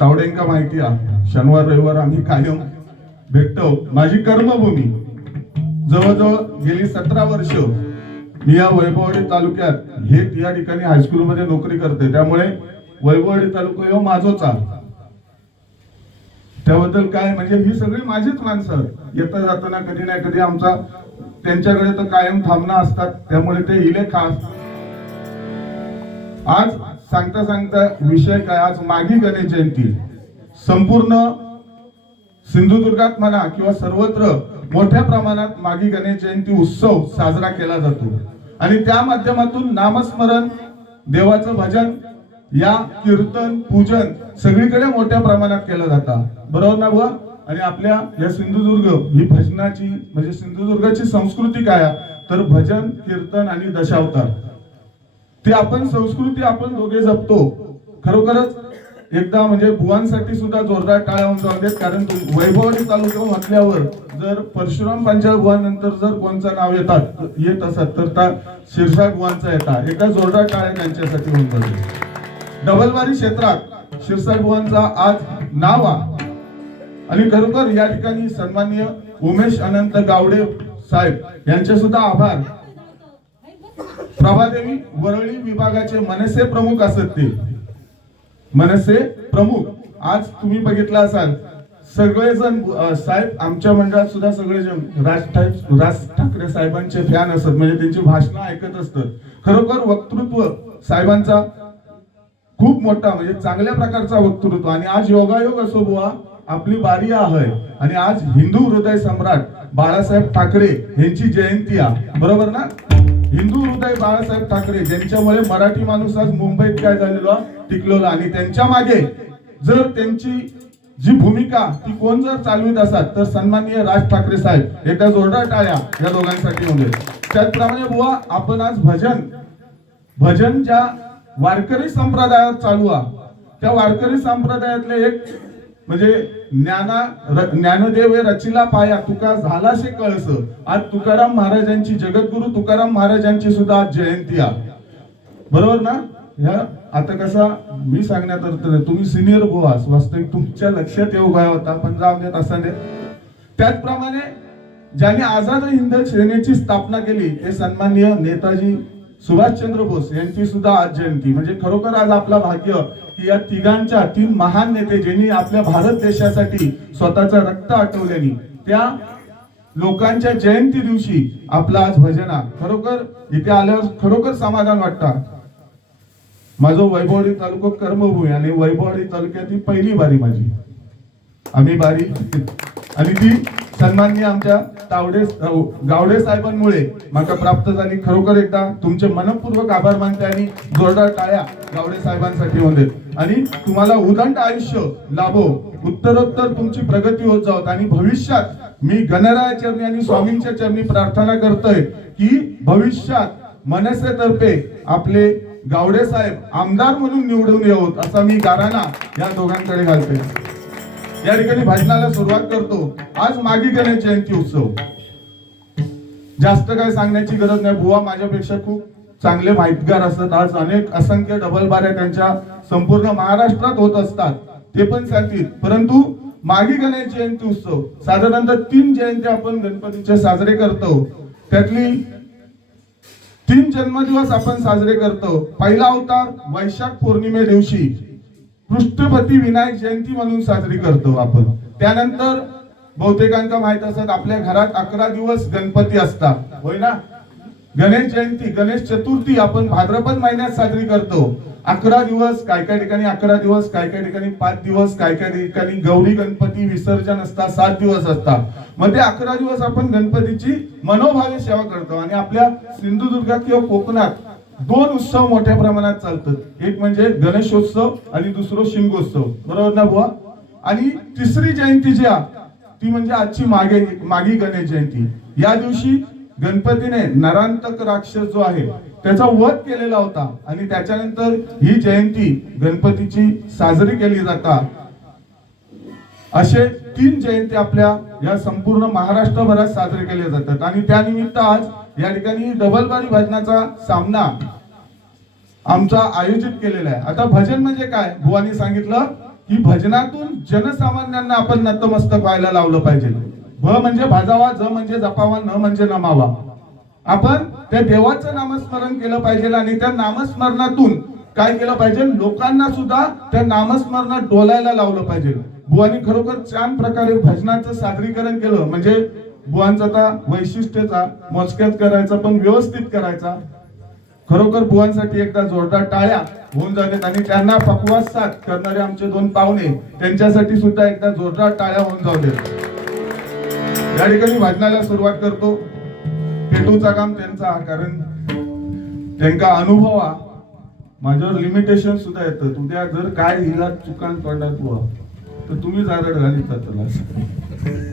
तावडेंका माहिती आहे. शनिवार रविवार आम्ही कायम भेटतो. माझी कर्मभूमी जवळजवळ गेली सतरा वर्ष मी या वैभववाडी तालुक्यात हे या ठिकाणी हायस्कूलमध्ये नोकरी करते त्यामुळे वैभववाडी तालुका ह्यो माझोचा त्याबद्दल काय? म्हणजे ही सगळी माझीच माणसं येता जाताना कधी ना कधी आमचा त्यांच्याकडे तर कायम थांबणं असतात. त्यामुळे ते इले खास. आज सांगता सांगता विषय काय? आज मागी गणेश जयंती. संपूर्ण सिंधुदुर्गात म्हणा किंवा सर्वत्र मोठ्या प्रमाणात मागी गणेश जयंती उत्सव साजरा केला जातो. आणि त्या माध्यमातून नामस्मरण देवाचं भजन या कीर्तन पूजन सगळीकडे मोठ्या प्रमाणात केलं जातं. बरोबर ना बुवा? आणि आपल्या या सिंधुदुर्ग ही भजनाची म्हणजे सिंधुदुर्गाची संस्कृती काय? तर भजन कीर्तन आणि दशावतार. ती आपण संस्कृती आपण दोघे जपतो. खरोखरच एकदा म्हणजे भुवांसाठी सुद्धा जोरदार टाळ्या होऊन जाऊ देत कारण वैभववाडी तालुका म्हटल्यावर जर परशुराम पांचाळ भुवानंतर जर कोणचं नाव येतात येत असत तर त्या शिरसा बुवांचा येतात एका जोरदार टाळ्या त्यांच्यासाठी होऊन जाते डबलवारी क्षेत्रात शिरसा बुवांचा आज नाव. आहे आणि खरोखर या ठिकाणी सन्माननीय उमेश अनंत गावडे साहेब यांचे सुद्धा आभार. प्रभादेवी वरळी विभागाचे मनसे प्रमुख असत ते. मनसे प्रमुख. आज तुम्ही बघितला असाल सगळेजण साहेब आमच्या मंडळात सुद्धा सगळेजण राज ठाक- राज ठाकरे साहेबांचे फॅन असत म्हणजे त्यांची भाषणं ऐकत असतात. खरोखर वक्तृत्व साहेबांचा खूप मोठा म्हणजे चांगल्या प्रकारचा वक्तृत्व. आणि आज योगायोग असो बुवा आपली बारी आहे. आणि आज हिंदू हृदय सम्राट बाळासाहेब ठाकरे यांची जयंती आहे. बरोबर ना? हिंदू हृदय बाळासाहेब ठाकरे ज्यांच्यामुळे मराठी माणूस आज मुंबईत काय झालेला आहे? टिकलेला आणि त्यांच्या मागे जर त्यांची जी भूमिका ती कोण जर चालवित असतात तर सन्माननीय राज ठाकरे साहेब एकदा जोरदार टाळ्या या दोघांसाठी होते त्याचप्रमाणे बुवा आपण आज भजन भजन ज्या वारकरी संप्रदायात चालू आहे त्या वारकरी संप्रदायातले एक म्हणजे ज्ञाना ज्ञानदेव हे रचिला पाया. तुका झालाशे कळस. आज तुकाराम महाराजांची जगद्गुरु तुकाराम महाराजांची सुद्धा आज जयंती आहे. बरोबर ना? ह्या आता कसा मी सांगण्यात अर्थ नाही. तुम्ही सिनियर बुवास वास्तविक तुमच्या लक्षात येऊ काय होता? पण देत असाने त्याचप्रमाणे ज्याने आझाद हिंद सेनेची स्थापना केली ते सन्माननीय नेताजी सुभाषचंद्र बोस यांची सुद्धा आज जयंती. म्हणजे खरोखर आज आपला भाग्य की या तिघांच्या तीन महान नेते ज्यांनी आपल्या भारत देशासाठी स्वतःचं रक्त आटवल्याने त्या लोकांच्या जयंती दिवशी आपला आज भजना खरोखर इथे आल्यावर खरोखर समाधान वाटतं. माझं वैभवडी तालुका कर्मभूमी आणि वैभवडी तालुक्यातली पहिली बारी माझी. आम्ही बारी. आणि ती सन्माननीय आमच्या तावडे गावडे साहेबांमुळे माका प्राप्त झाली. खरोखर एकदा तुमचे मनपूर्वक आभार मानते आणि जोरदार टाळ्या गावडे साहेबांसाठी होते. आणि तुम्हाला उदंड आयुष्य लाभो. उत्तरोत्तर तुमची प्रगती होत जावत आणि भविष्यात मी गणराया चरणी आणि स्वामींच्या चरणी प्रार्थना करतोय की भविष्यात मनसेतर्फे आपले गावडे साहेब आमदार म्हणून निवडून येऊत असा मी गाराणा या दोघांकडे घालते या ठिकाणी भाषणाला सुरुवात करतो. आज मागी गणेश जयंती उत्सव. जास्त काय सांगण्याची गरज नाही. बुवा माझ्यापेक्षा खूप चांगले माहितगार असतात. आज अनेक असंख्य डबल बाऱ्या त्यांच्या संपूर्ण महाराष्ट्रात होत असतात. ते पण सांगतील. परंतु मागी गणेश जयंती उत्सव. साधारणतः तीन जयंती आपण गणपतीचे साजरे करतो. त्यातली तीन जन्मदिवस आपण साजरे करतो. पहिला अवतार वैशाख पौर्णिमे दिवशी. पृष्ठपती विनायक जयंती म्हणून साजरी करतो आपण. त्यानंतर बहुतेकांका माहीत असत आपल्या घरात अकरा दिवस गणपती असतात. होय ना? गणेश जयंती गणेश चतुर्थी आपण भाद्रपद महिन्यात साजरी करतो. अकरा दिवस काय काय ठिकाणी अकरा दिवस काय काय ठिकाणी पाच दिवस काय काय ठिकाणी गौरी गणपती विसर्जन असतात सात दिवस असतात. मग ते अकरा दिवस आपण गणपतीची मनोभावे सेवा करतो. आणि आपल्या सिंधुदुर्गात किंवा कोकणात दोन उत्सव मोठ्या प्रमाणात चालतात. एक म्हणजे गणेशोत्सव आणि दुसरं शिमगोत्सव. बरोबर ना बुवा? आणि तिसरी जयंती जी आहे ती म्हणजे आजची मागे मागी गणेश जयंती. या दिवशी गणपतीने नरांतक राक्षस जो आहे त्याचा वध केलेला होता. आणि त्याच्यानंतर ही जयंती गणपतीची साजरी केली जातात असे तीन जयंती आपल्या या संपूर्ण महाराष्ट्रभरात साजरे केले जातात. आणि त्यानिमित्त आज या ठिकाणी डबलबारी भजनाचा सामना आमचा आयोजित केलेला आहे. आता भजन म्हणजे काय? बुवानी सांगितलं की भजनातून जनसामान्यांना आपण नतमस्तक व्हायला लावलं पाहिजे. भ म्हणजे भाजावा ज म्हणजे जपावा न म्हणजे नमावा. आपण त्या देवाचं नामस्मरण केलं पाहिजे आणि त्या नामस्मरणातून काय केलं पाहिजे? लोकांना सुद्धा त्या नामस्मरणात डोलायला लावलं पाहिजे. बुवानी खरोखर छान प्रकारे भजनाचं सादरीकरण केलं. म्हणजे बुवांचा आता वैशिष्ट्यचा मोजक्यात करायचा पण व्यवस्थित करायचा. खरोखर बुवांसाठी एकदा जोरदार टाळ्या होऊन जातात आणि त्यांना पकवास साथ करणारे आमचे दोन पाहुणे त्यांच्यासाठी सुद्धा एकदा जोरदार टाळ्या होऊन जाऊ देत या ठिकाणी वाचनाला सुरुवात करतो. पेटूचा काम त्यांचा कारण त्यांचा अनुभव हा माझ्यावर लिमिटेशन सुद्धा येतं. उद्या जर काय हिला चुकान तोंडात बुवा तर तुम्ही जारड घालीत त्याला?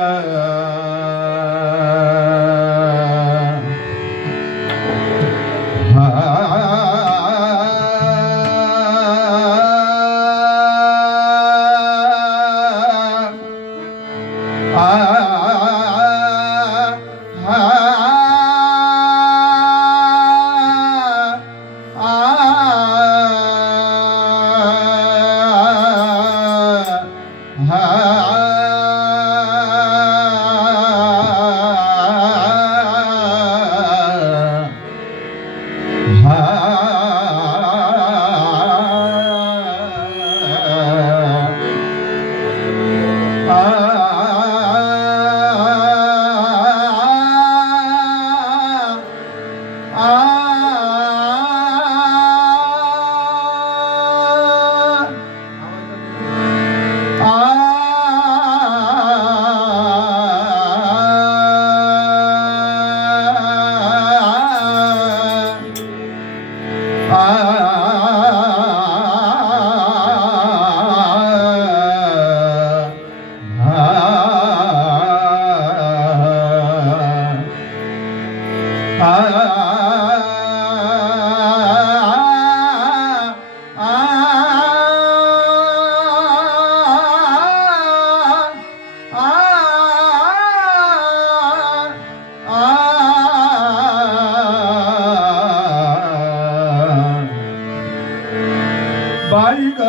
नाही ग.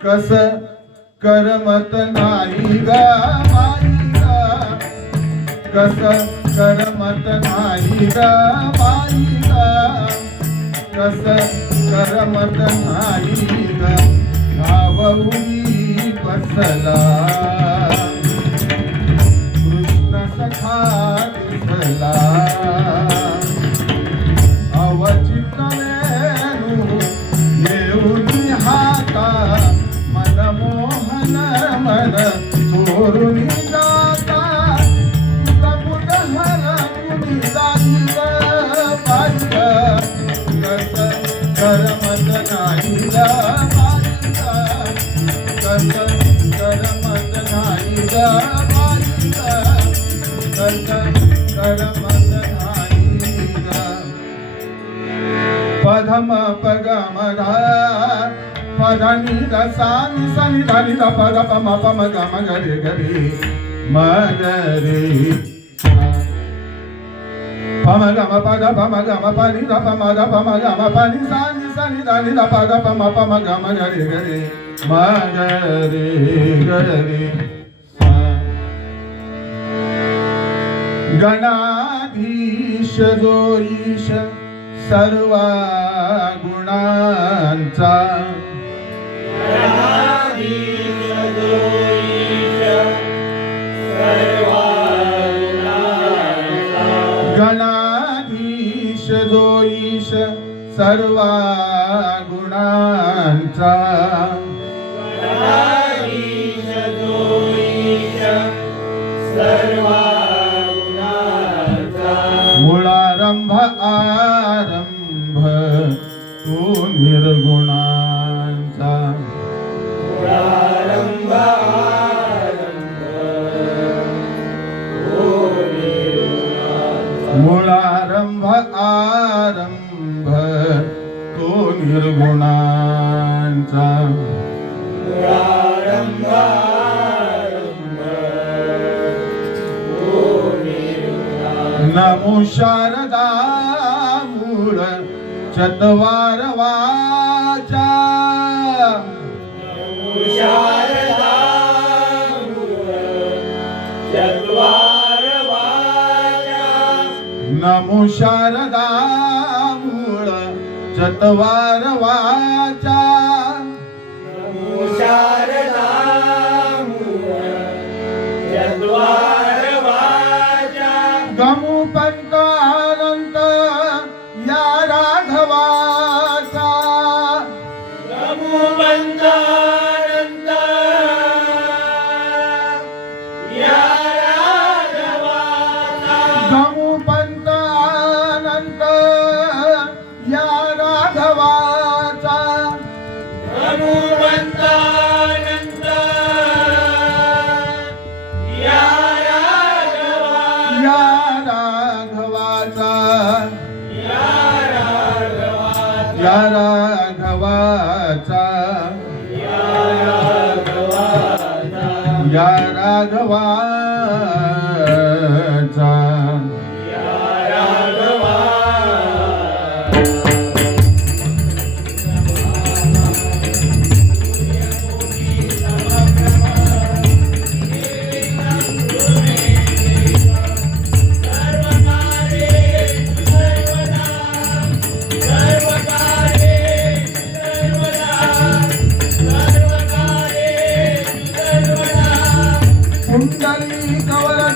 कस करमत नाही ग माई ग. कस करमत नाही ग माई ग. कस करमत नाही ग. भावुरी बसला. कृष्ण सखा कस करमत नाही ग बाई ग. कस करमत नाही ग पदम पगम धा पधनी दसानी सनि धनि ध पद पम पम गम गरे गरे मगरे पम गम पद पम गम पनि ध पम ध पम गम गरे. गणाधीश जो ईश गुणांचा. गणाधीश जो ईश गुणांचा. निर्गुणांचा मूळारंभ आरंभ तो निर्गुणांचा. नमो शारदा मूळ चतवार वाचा नमो शारदा मूळ चतवार वाचा नमो शारदा Vamos! கவர